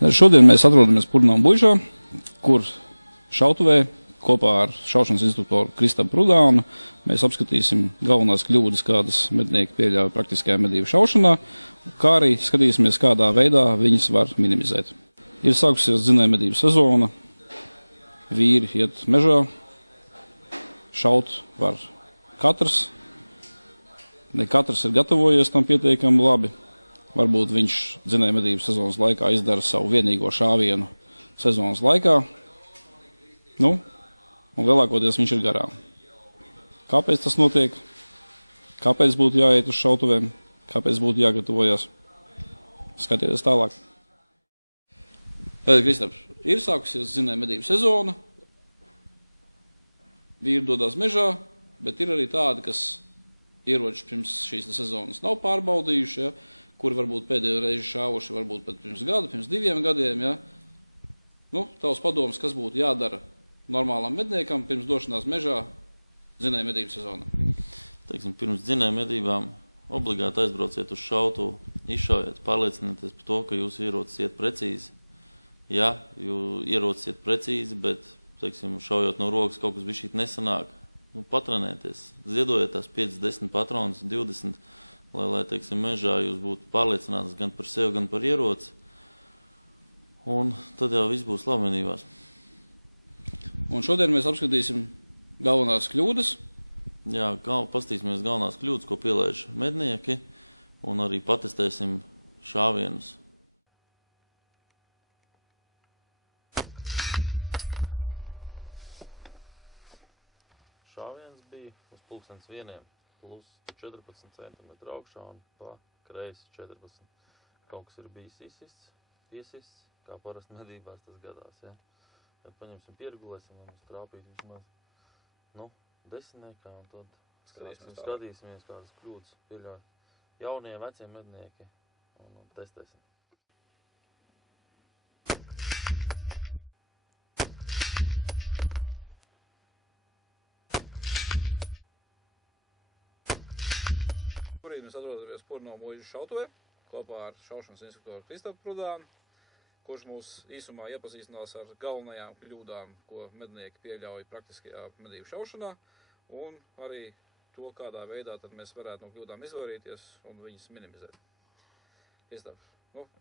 Šodien mēs atrodamies Purnām Buižā, kur šautuvē kopā ar šaušanas instruktoru Kristapu Prudānu mēs apskatīsim galvenās kļūdas, kādas mednieki pieļauj praktiskajā medību šaušanā, kā arī skatīsimies, kādā veidā viņas var minimizēt. Ir sākusies dzinējmedību sezona, vīri iet mežā, šaut var katrs, ne katrs ir gatavojies tam pietiekami labi. Varbūt viņš dzinējmedību sezonas laikā izdara savu vienīgo šāvienu sezonas laikā, un lielākoties viņš ir garām. Kāpēc tas notiek? Kāpēc būtu jāiet uz šautuvēm? Kāpēc būtu jāgatavojas? Skatieties tālāk. Kristaps, ir sākusies dzinējmedību sezona, vīri dodas mežā, bet ir arī tādi, kas ieroči pirms šīs sezonas nav pārbaudījuši, ja? Kuri varbūt pēdējo reizi šāvuši, varbūt pat pirms gada, pirms 2 gadiem. Ja? Tavs padoms, kas būtu jādara normālam medniekam pirms došanās mežā dzinējmedību sezonā? Pirms dzinējmedībām obligāti aizbrauciet uz šautuvu, izšaujiet, pārliecinieties par to, ka jūsu ierocis iet precīzi. Ja, ierocis iet precīzi, bet, šaujot no rokas kaut kas bišķīt nesanāk, patrenēties, ziedojiet tās 5-10 patronus, 20, lai mežā jūs būtu pārliecināts gan par sevi, gan par ieroci. Un tad jau viss būs labmenībās. Un šodien mēs apskatīsim galvenās kļūdas. Jā, pastīsimies galvenās kļūdas, ko pielaiž mednieki, un arī patestēsim šāvienus. Šāviens bija uz 1:00 plus 14 cm augšā un pa kreisi 14. Kaut kas ir bijis iesists, kā parasti medībās tas gadās. Ja? Tad paņemsim, pieregulēsim, lai mums trāpīt vismaz 10, un tad skatīsimies, kādas kļūdas pieļauj jaunie, vecie mednieki un testēsim. Mēs atrodamies Purnām Buižas šautuvē kopā ar šaušanas instruktoru Kristapu Prudānu, kurš mūs īsumā iepazīstinās ar galvenajām kļūdām, ko mednieki pieļauj praktiskajā medību šaušanā, un arī to, kādā veidā tad mēs varētu no kļūdām izvairīties un viņas minimizēt. Kristap,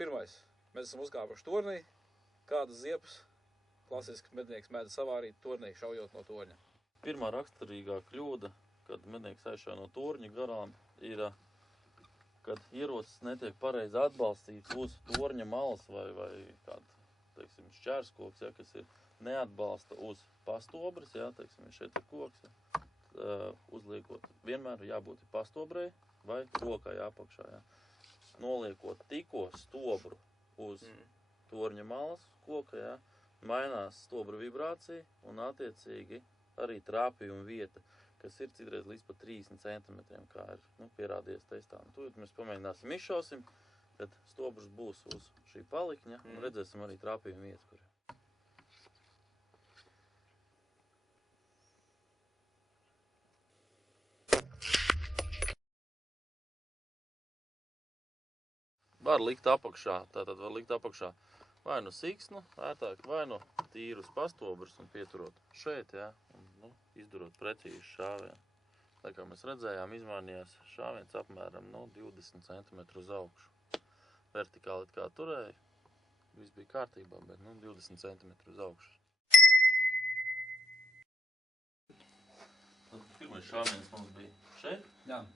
pirmais, mēs esam uzkāpuši tornī. Kādas ziepes klasiski mednieks mēdz savārīt tornī, šaujot no torņa? Pirmā raksturīgā kļūda, kad mednieks aizšauj no torņa garām, ir, kad ierocis netiek pareizi atbalstīts uz torņa malas vai kāda, šķērskoks, ja, kas ir neatbalsta uz pastobres, ja, šeit ir koks, ja, uzliekot, vienmēr jābūt pastobrei vai rokai apakšā, ja. Noliekot tikko stobru uz torņa malas koka, ja, mainās stobra vibrācija un attiecīgi arī trāpījuma vieta, kas ir citreiz līdz pat 30 centimetriem, kā ir pierādījies testā. Tūlīt mēs pamēģināsim izšausim, kad stobrs būs uz šī palikņa, un redzēsim arī trāpījumu vietu, kur. Var likt apakšā, tātad var likt apakšā vai nu siksnu, ērtāk, vai nu tīrus pastobrs un pieturot šeit, ja, un izdarot precīzi šāvienu. Tā kā mēs redzējām, izmainījās šāviens apmēram 20 cm uz augšu. Vertikāli kā turēja, viss bija kārtībā, bet 20 cm uz augšu. Tad pirmais šāviens mums bija šeit,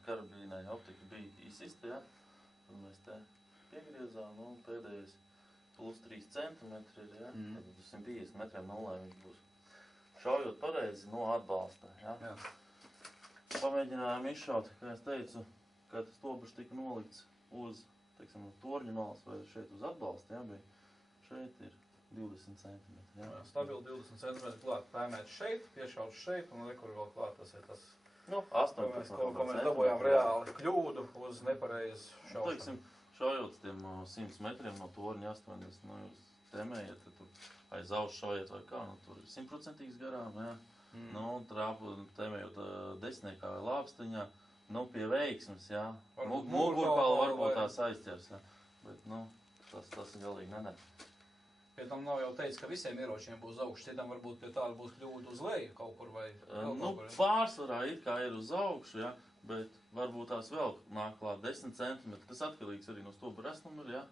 karabīnai optika bija izsista, ja, un mēs te piegriezām, un pēdējais plus 3 cm ir, ja, tad 150 metriem nulē viņš būs. Šaujot pareizi no atbalsta, ja. Pamēģinājām izšaut, kā es teicu, kad stobrs tika nolikts uz, uz torņa malas vai šeit uz atbalsta, ja, bija. Šeit ir 20 cm. Ja. Stabili 20 cm klāt, pēmēt šeit, piešaut šeit, un rekur vēl klāt, tas ir tas, 18 ko mēs dabojām reāli kļūdu uz nepareizi šaušanu. Šaujot tiem 100 metriem no torņa 80, jūs temējat, tad tur aiz aušu šaujiet vai kā, tur ir 100% garām, ja. Trāpu temējot desmitniekā vai lāpstiņā, pie veiksmes, ja. Mugurpala varbūt tās aizķers, ja. Bet, tas galīgi nenē. Pie tam nav jau teicis, ka visiem ieročiem būs augšs, citam varbūt pie tāda būs kļūda uz leju kaut kur vai pārsvarā it kā ir uz augšu, ja, bet varbūt tās vēl nāk klāt 10 centimetri. Tas atkarīgs arī no stūpa resnuma, ja.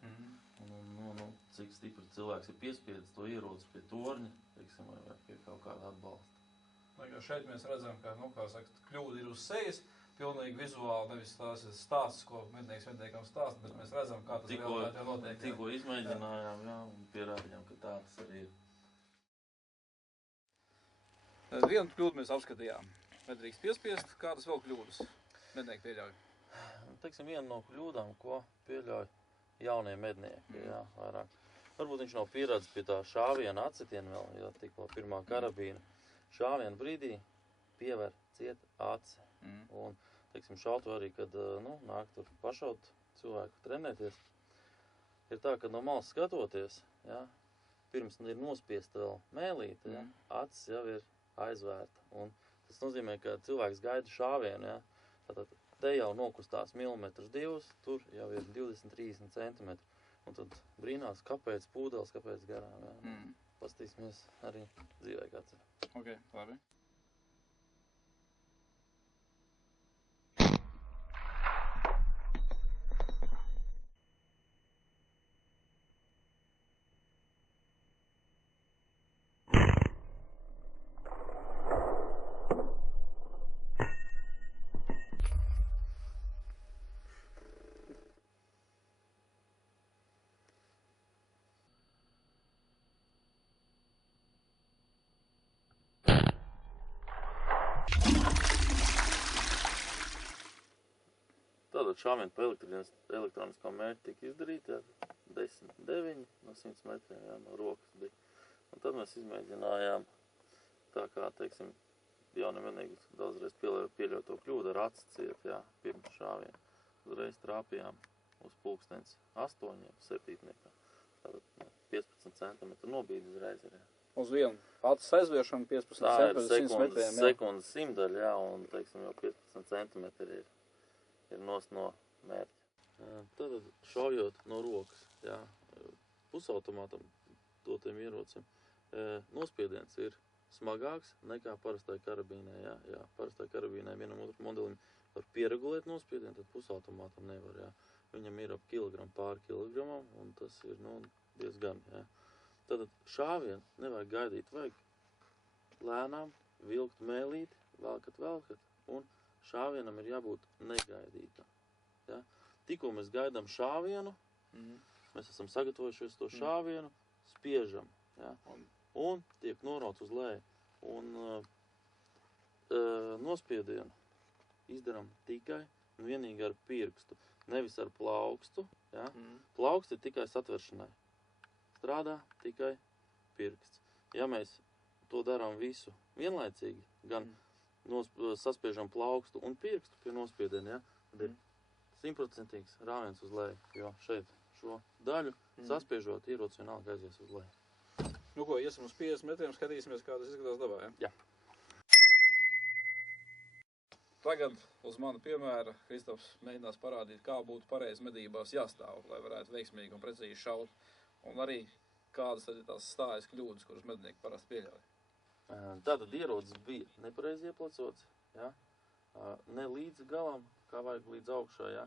Cik stipri cilvēks ir piespiedis to ieroci pie torņa, teiksim, vai pie kaut kāda atbalsta. Šeit mēs redzam, ka, kā saka, kļūda ir uz sejas, pilnīgi vizuāli, nevis tās ir stāsts, ko medniekam stāsta, bet mēs redzam, kā tas realitātē notiek. Tikko izmēģinājām, jā, un pierādījām, ka tā tas arī ir. Vienu kļūdu mēs apskatījām. Nedrīkst piespiest, kādas vēl kļūdas mednieki pieļauj? Teiksim, viena no kļūdām, ko pieļauj jaunie mednieki, jā, vairāk. Varbūt viņš nav pieredzis pie tā šāviena acitiena vēl, jo tikko pirmā karabīna. Šāviena brīdī piever ciet aci. Un, teiksim, šautu arī, kad nāk tur pašaut cilvēku trenēties, ir tā, ka no malas skatoties, ja, pirms ir nospiesta vēl mēlīte, ja, acis jau ir aizvērta. Un tas nozīmē, ka cilvēks gaida šāvienu, ja, tātad te jau nokustās milimetrus divus, tur jau ir 20-30 centimetri. Un tad brīnās, kāpēc pūdeles, kāpēc garām, ja. Pastīsimies arī dzīvē kāds ir. Ok, labi. Tātad šāvienu pa elektroniskā mērķi tika izdarīti, ja, 10-9 no 100 metriem, ja, no rokas bija. Un tad mēs izmēģinājām, tā kā, teiksim, jaunie mednieki daudzreiz pieļauj to kļūdu ar aci ciet, ja, pirms šāvienu. Uzreiz trāpījām uz pulkstens 8-7. Tātad 15 centimetru nobīdi uzreiz ir, ja. Uz vienu acis aizviešanu 15 centimetru 100 metriem, jā. Sekundes simdaļa, jā, un, teiksim, jau 15 centimetri ir nos no mērķa. Tad šaujot no rokas, jā, pusautomātam dotiem ierocim, nospiediens ir smagāks nekā parastai karabīnai, jā. Parastai karabīnai vienam otru modelim var pieregulēt nospiedienu, tad pusautomātam nevar, jā. Viņam ir ap kilogramu pār kilogramam, un tas ir, diezgan, jā. Tad šāvienu nevajag gaidīt, vajag lēnām vilkt mēlīti, velkat, un šāvienam ir jābūt negaidītam. Ja? Tikko mēs gaidām šāvienu, mēs esam sagatavojušies to šāvienu, spiežam, ja? Un tiek norauts uz leju. Un nospiedienu izdaram tikai un vienīgi ar pirkstu, nevis ar plaukstu. Ja? Plauksts ir tikai satveršanai. Strādā tikai pirksts. Ja mēs to darām visu vienlaicīgi, gan saspiežam plaukstu un pirkstu pie nospiediena, ja, tad ir 100% rāviens uz leju, jo šeit šo daļu saspiežot ierocis vienalga aizies uz leju. Nu ko, iesim uz 50 metriem, skatīsimies, kā tas izskatās dabā, ja? Jā. Tagad uz manu piemēra Kristaps mēģinās parādīt, kā būtu pareizi medībās jāstāv, lai varētu veiksmīgi un precīzi šaut. Un arī kādas tad ir tās stājas kļūdas, kuras mednieki parasti pieļauj. Tātad ierocis bija nepareizi ieplacots, ja? Ne līdz galam, kā vajag līdz augšā, ja?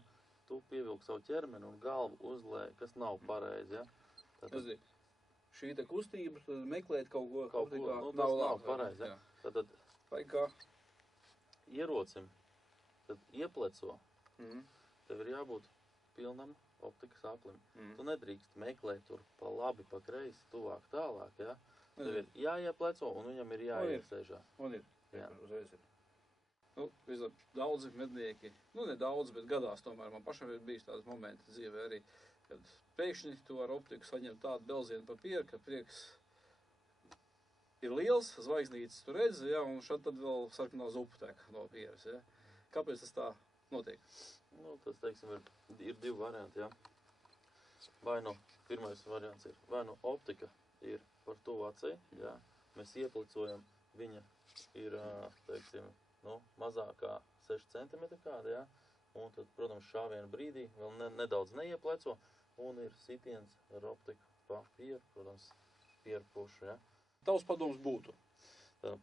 Tu pievilki savu ķermeni un galvu uzlēji, kas nav pareizi, ja? Tātad, šī te kustība, tad meklēt kaut ko, tas nav pareizi, ja? Tātad ierocim, tad iepleco, tev ir jābūt pilnam optikas aplim. Tu nedrīkst meklēt tur pa labi, pa kreisi, tuvāk, tālāk, ja? Tev ir jāiepleco un viņam ir jāiet sēžā. Un ir. Jā. Uzreiz ir. Visdien daudzi mednieki, ne daudz, bet gadās tomēr man pašam ir bijis tāds momenti dzīvē arī, kad pēkšņi to ar optiku saņem tādu belzienu pa pieru, ka prieks ir liels, zvaigznītes tu redzi, ja, un šad tad vēl sarkanā zupa tek no pieras, ja. Kāpēc tas tā notiek? Tas, teiksim, ir divi varianti, ja. Vai pirmais variants ir, vai optika ir par tuvu acī, ja. Mēs ieplicojam, viņa ir, teiksim, mazākā 6 cm kāda, ja. Un tad, protams, šāviena brīdī vēl nedaudz neiepleco, un ir sitiens ar optiku pa pieru, protams, pierpušu, ja. Tavs padoms būtu?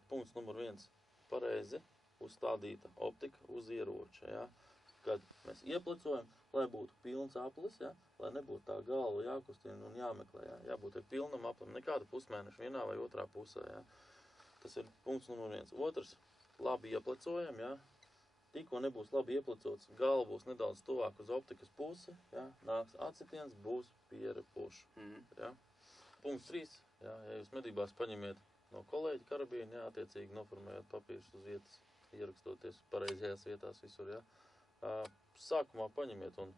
Punkts numur 1. Pareizi uzstādīta optika uz ieroča, ja. Kad mēs ieplecojam, lai būtu pilns aplis, ja, lai nebūtu tā galva jākustina un jāmeklē, ja. Jābūt pilnam aplim, nekāda pusmēneša vienā vai otrā pusē, ja. Tas ir punkts numur 1. Otrs, labi ieplecojam, ja. Tikko nebūs labi ieplicots, galva būs nedaudz tuvāk uz optikas pusi, ja. Nāks atsitiens, būs pierepuši, ja. Punkts 3, ja. Ja jūs medībās paņemiet no kolēģa karabīna, ja, attiecīgi noformējot papīrus uz vietas, ierakstoties pareizajās vietās visur, ja. Sākumā paņemiet un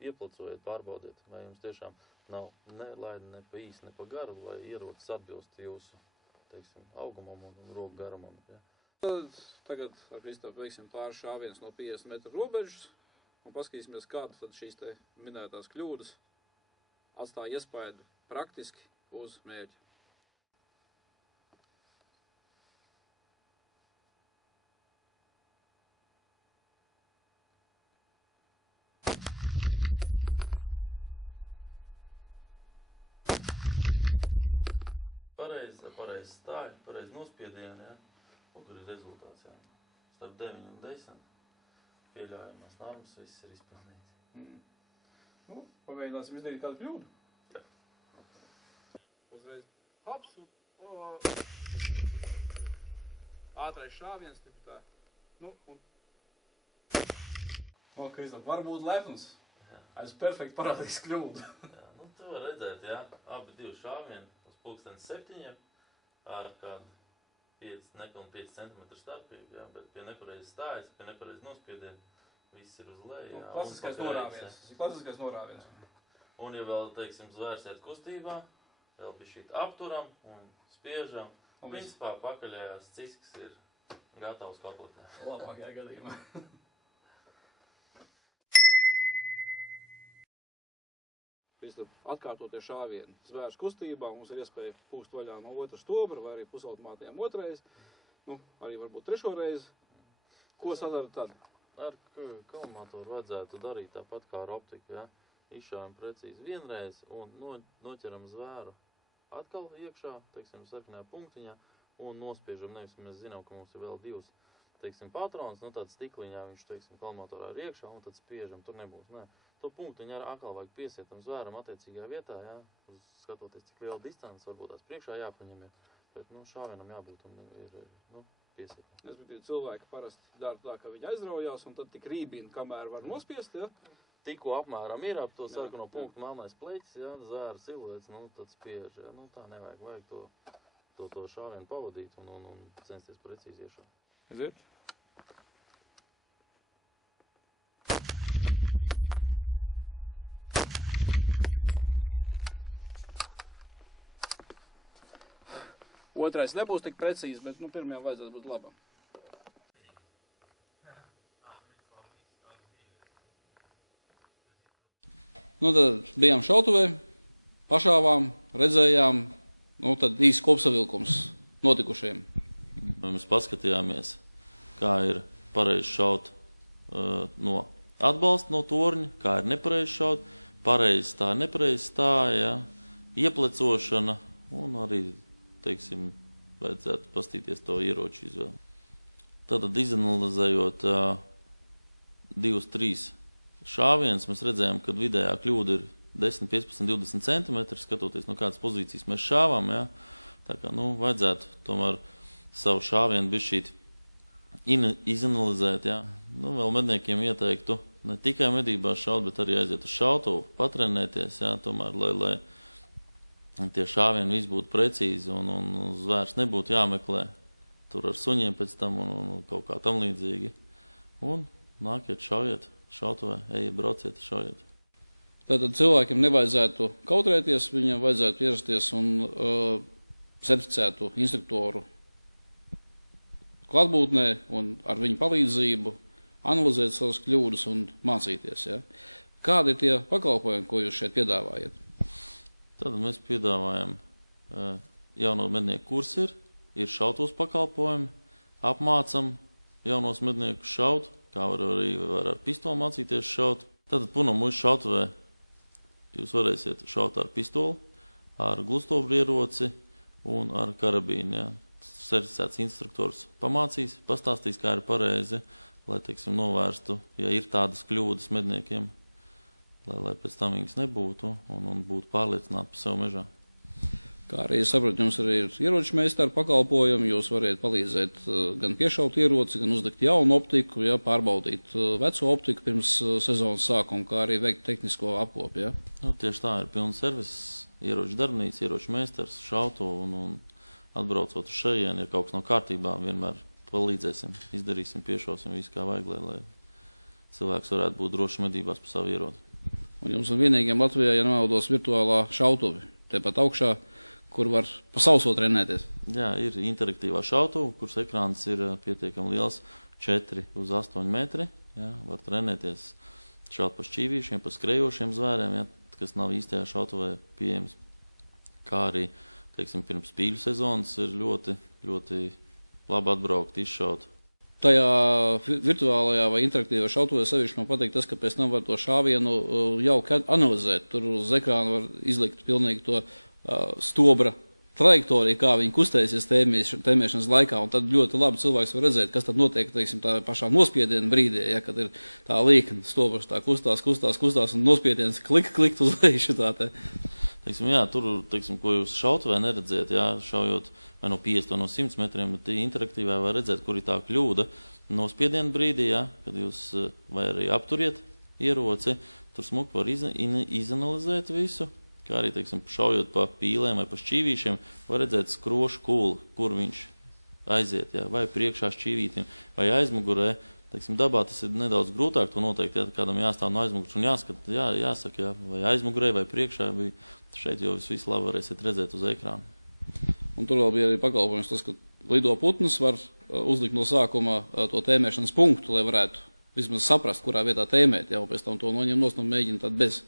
ieplicojiet, pārbaudiet, vai jums tiešām nav ne pa īsi, ne pa garu, lai ierocis atbilst jūsu, teiksim, augumam un roku garumam, ja. Tagad ar Kristapu veiksim pāris šāvienus no 50 metru robežas un paskatīsimies, kāda tad šīs te minētās kļūdas atstāja iespaidu praktiski uz mērķi. Pareizi stāja, pareizi nospiedieni, ja. Un kur ir rezultāts, ja. Starp 9 un 10 pieļaujamās normas, viss ir izpildīts. Nu, pamēģināsim izdarīt kādu kļūdu. Jā. Uzreiz hops un ātrais šāviens, tipu tā. Nu, un... O, Kristap, varbūt lepns. Es perfekti parādīs kļūdu. Jā, nu, tu var redzēt, ja, abi divi šāvieni uz pulksteni 7 ar kādu 5 centimetru starpību, ja, bet pie nepareizi stājas, pie nepareizi nospiedieni, viss ir uz leju. Nu, klasiskais norāviens. Un ja vēl, teiksim, zvērs iet kustībā, vēl bišķīt apturam un spiežam, un principā pakaļējās cisks ir gatavs koplatē. Labākajā gadījumā. Atkārtotie šāvieni zvērs kustībā, mums ir iespēja pūst vaļā no otra stobra vai arī pusautomātiem otrais, nu, arī varbūt trešo reizi. Ko sadara tad? Ar kalmātoru vajadzētu darīt tāpat kā ar optiku, ja? Izšāvim precīzi vienreiz un noķeram zvēru atkal iekšā, teiksim, sarkanajā punktiņā un nospiežam, nevis mēs zinām, ka mums ir vēl divas, teiksim, patrons, nu tad stikliņā viņš, teiksim, kalmātorā ir iekšā un tad spiežam, tur nebūs, nē. To punktiņu ar atkal vajag piesietam zvēram attiecīgajā vietā, ja, skatoties, cik liela distance, varbūt tās priekšā jāpaņem, ja, bet, nu, šāvienam jābūt un ir, nu, piesietam. Es biju cilvēki parasti dara tā, ka viņi aizraujās un tad tik rībina, kamēr var nospiest, ja. Tikko apmēram ir ap to sarkano punktu melnais pleķis, ja, zvēra siluets, nu, tad spiež, ja, nu, tā nevajag, vajag to šāvienu pavadīt un censties precīzi iešā. Aiziet. Otrais nebūs tik precīzi, bet, nu, pirmajam vajadzētu būt labam. Nu, tad bijām šautuvē, pašāvām, redzējām, nu, tad īsti kopsavilkums notikušajiem. Mēs paskatījāmies, kā ir pareizi šaut no atbalsta no torņa, kā ir nepareizi šaut, pareizi stāja, nepareizi stāja, ieplecošana un arī, teiksim, vajadzētu pastīties to ieroču izvēli. Tātad izanalizējot 2-3 šāvienus, mēs redzējām, ka vidējā kļūda ir 10, 15, 20 cm, skatoties no kādas pozīcijas mēs šāvām, ja? Tā kā, nu, vajadzētu tomēr savu šāvienu bišķīt izanalizēt, ja? Nu, vēl medniekiem ieteiktu ne tikai medībās šaut, bet arī aiziet uz šautuvu, patrenēties, ja? Tomēr, lai tie šāvieni viss būtu precīzi un zvērs nebūtu jāmeklē tur ar suņiem pēc tam un kaut kā tam līdzīgi. Un nākiet, šaujiet, šautuvē, ejiet, brauciet, šaujiet. Tātad cilvēkiem nevajadzētu kautrēties, viņam vajadzētu ierasties un certificētu instruktoru klātbūtnē un ar viņu palīdzību analizēt savas kļūdas un mācīties. Ja? Kādi ir tie pakalpojumi, ko jūs šeit piedāvājat? Tad mēs piedāvājam jauno mednieku kursi ir šautuvas pakalpojumi, apmācam jaunos medniekus šaut, kā var ar pistoli mācīties šaut. Tad Puno mužu šautuvē jūs varēsiet šaut ar pistoli, ar glustobru ieroci un ar karabīnu. Ja. Certificēts instruktors pamācīs, pastāstīs, kā ir pareizi, lai, teiksim, novērstu, ja ir tādas kļūdas medniekiem, lai pēc tam viņas nebūtu un būtu pārliecināti par sevi mežā. Kā arī es saprotu, jums arī ir ieroču meistaru pakalpojumi, jūs variet palīdzēt gan piešaut ieroci, gan uzdegt jaunu optiku, ja, pārbaudīt veco optiku pirms sezonas sākuma, kā arī veikt tehnisko apkopi. Ja? Nu, tieši tā ir pilns servis, ieroču darbnīca, ieroču meistars, šautuvu un atbraucot uz šejienu, ja kaut kas nav kārtībā, vienmēr palīdzēsim, izdarīsim, piešausim visu kā vajag, lai cilvēks varētu būt droši medībās par savu ieroci. Un jums un vienīgiem Latvijā, ja nemaldos, virtuālā šautuvi, tepat augšā, kur var pa sauso trenēties. Jā, ir interaktīvā šautuva, kuras ekrāns ir pietiekami liels, 4 uz 8 metri. Jā, var trenēties šaut pa šķīvīšiem, pa skrejošiem zvēriem, jā, kas nav īstajā šautuvē pieejams. Kā arī, teiksim, pirms spīļu sezonas ir ļoti, ļoti labi atbraukt, izšaut. Tajā virtuālajā vai interaktīvā šautuvē sevišķi man patīk tas, ka pēc tam var to šāvienu jauki analizēt. Tur uz ekrāna var izlikt pilnīgi to stobra trajektoriju, kā viņi kustēsies tēmēšanas laikā, un tad ļoti labi cilvēks var redzēt, kas tad notiek, teiksim, tā pašā nospiediena brīdī, ja, kad ir tā līkna stobrs tā kustās, un nospiediens klikt uz leju šitā te. Teiksim, jā, tur, teiksim, ko jūs šautuvē neredzēt, jā, šaujot vai no 50 vai no 100 metriem, bet interaktīvā var redzēt, kur ir tā kļūda nospiediena brīdī, jā, kad jūs vai arī apturiet ieroci, tur smuki var izanalizēt visu. Kā arī, teiksim, šaujot pa pīlēm vai pa šķīvīšiem, var redzēt skrošu kūli, kur viņš aiziet, jā, vai priekšā šķīvītiem, vai aizmugurē. Teiksim, dabā tas ir nedaudz grūtāk to noteikt, ja kādam jāstāv no aizmuguras un jāsaka, jā, vai aizmugurē, vai priekšā, vai šeit jau visu labi varēsiet redzēt uz ekrāna. Un tur vēl bija arī pakalpojums tas, ka lido putnus var uzlikt no sākuma to tēmēšanas punktu, lai varētu vismaz saprast, kurā vietā tēmēt, jau pēc tam to noņem nost un mēģina tad bez.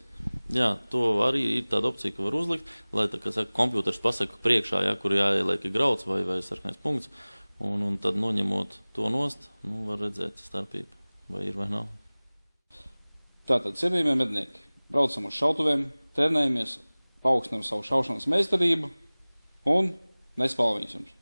Jā, to arī ir tāda opcija, ka var uzlikt, lai tā, kā saka, kompjuters pasaka priekšā, jā, kur jāieliek grauds vai sarkanais punkts, un tad noņemot to nost, nu, var redzēt starpību, vai ir vai nav. Tātad, cienījamie mednieki, braucam uz šautuvēm, trenējamies, paaugstinām savu šaušanas meistarību un nespalvīņus jums.